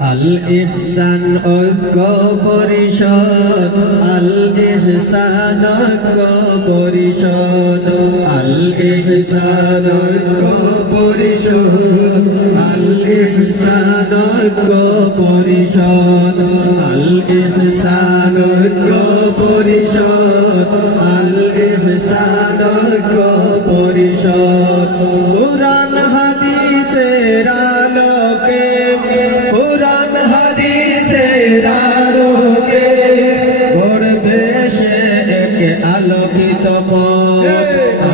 আল ইহসান ঐক্য পরিষদ, আল ইহসান ঐক্য পরিষদ, আল ইহসান ঐক্য পরিষদ, আল ইহসান ঐক্য পরিষদ, আল ইহসান ঐক্য পরিষদ, আল ইহসান ঐক্য পরিষদ। কুরআন হাদিসের আলোকে, কুরআন হাদিসের আলোকে গড়বে সে এক আলোকিত পথ।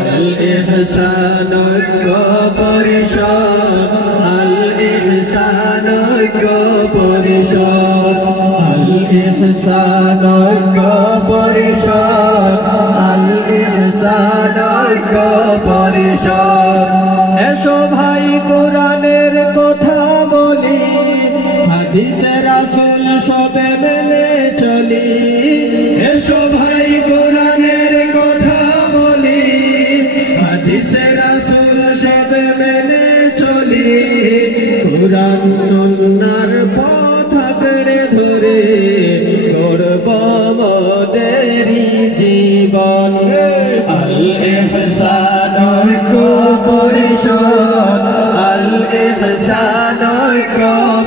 আল ইহসান ঐক্য পরিষদ, আল ইহসান ঐক্য পরিষদ, আল ইহসান ঐক্য পরিষদ, আল ইহসান ঐক্য পরিষদ। এসো ভাই কোরআনের কথা বলি, হাদিসে রাসূল সবে মেনে চলি। এসো ভাই কোরআনের কথা বলি, হাদিসে রাসূল সবে মেনে চলি। কোরআন সুন্নাহর পথ আঁকড়ে ধরে গড়ব আমাদেরই জীবন। আল ইহসান ঐক্য পরিষদ, আল ইহসান ঐক্য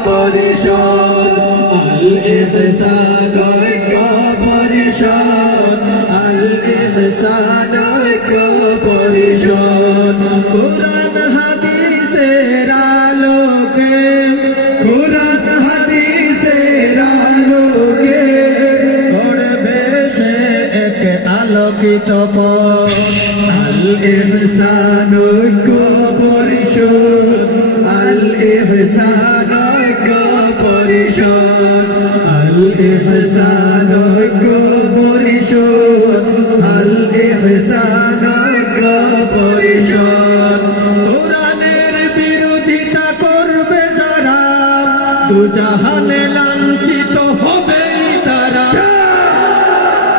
পরিষদ, আল ইহসান ঐক্য পরিষদ, আল ইহসান ঐক্য পরিষদ। কুরআন হাদিসের আলোকে, কুরআন হাদিসের আলোকে গড়বে সে এক আলোকিত পথ। আল ইহসান ঐক্য পরিষদ, আল ইহসান ঐক্য পরিষদ, আল ইহসান ঐক্য পরিষদ, আল ইহসান ঐক্য পরিষদ। কোরআনের বিরোধিতা করবে যারা, দুজাহানে লাঞ্ছিত হবেই তারা।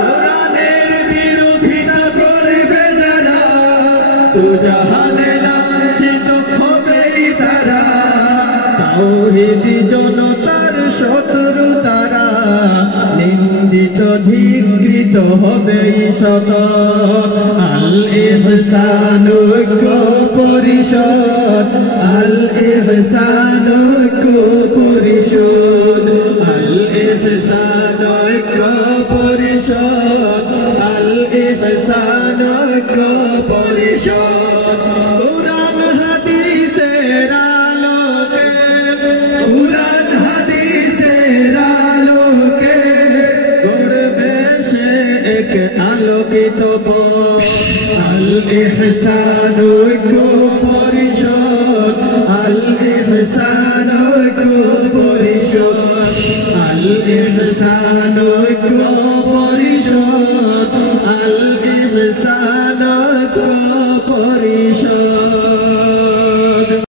কোরআনের বিরোধিতা করবে যারা, দুজাহানে লাঞ্ছিত হবেই তারা। তাওহীদি জনতার শত্রু তারা, নিন্দিত ধিক্কৃত হবেই সতত। আল ইহসান ঐক্য পরিষদ, আল ইহসান ঐক্য পরিষদ, আল ইহসান ঐক্য পরিষদ, আল ইহসান ঐক্য পরিষদ। কুরআন হাদিসের আলোকে, কুরআন হাদিসের আলোকে গড়বে সে এক আলোকিত পথ। আল ইহসান ঐক্য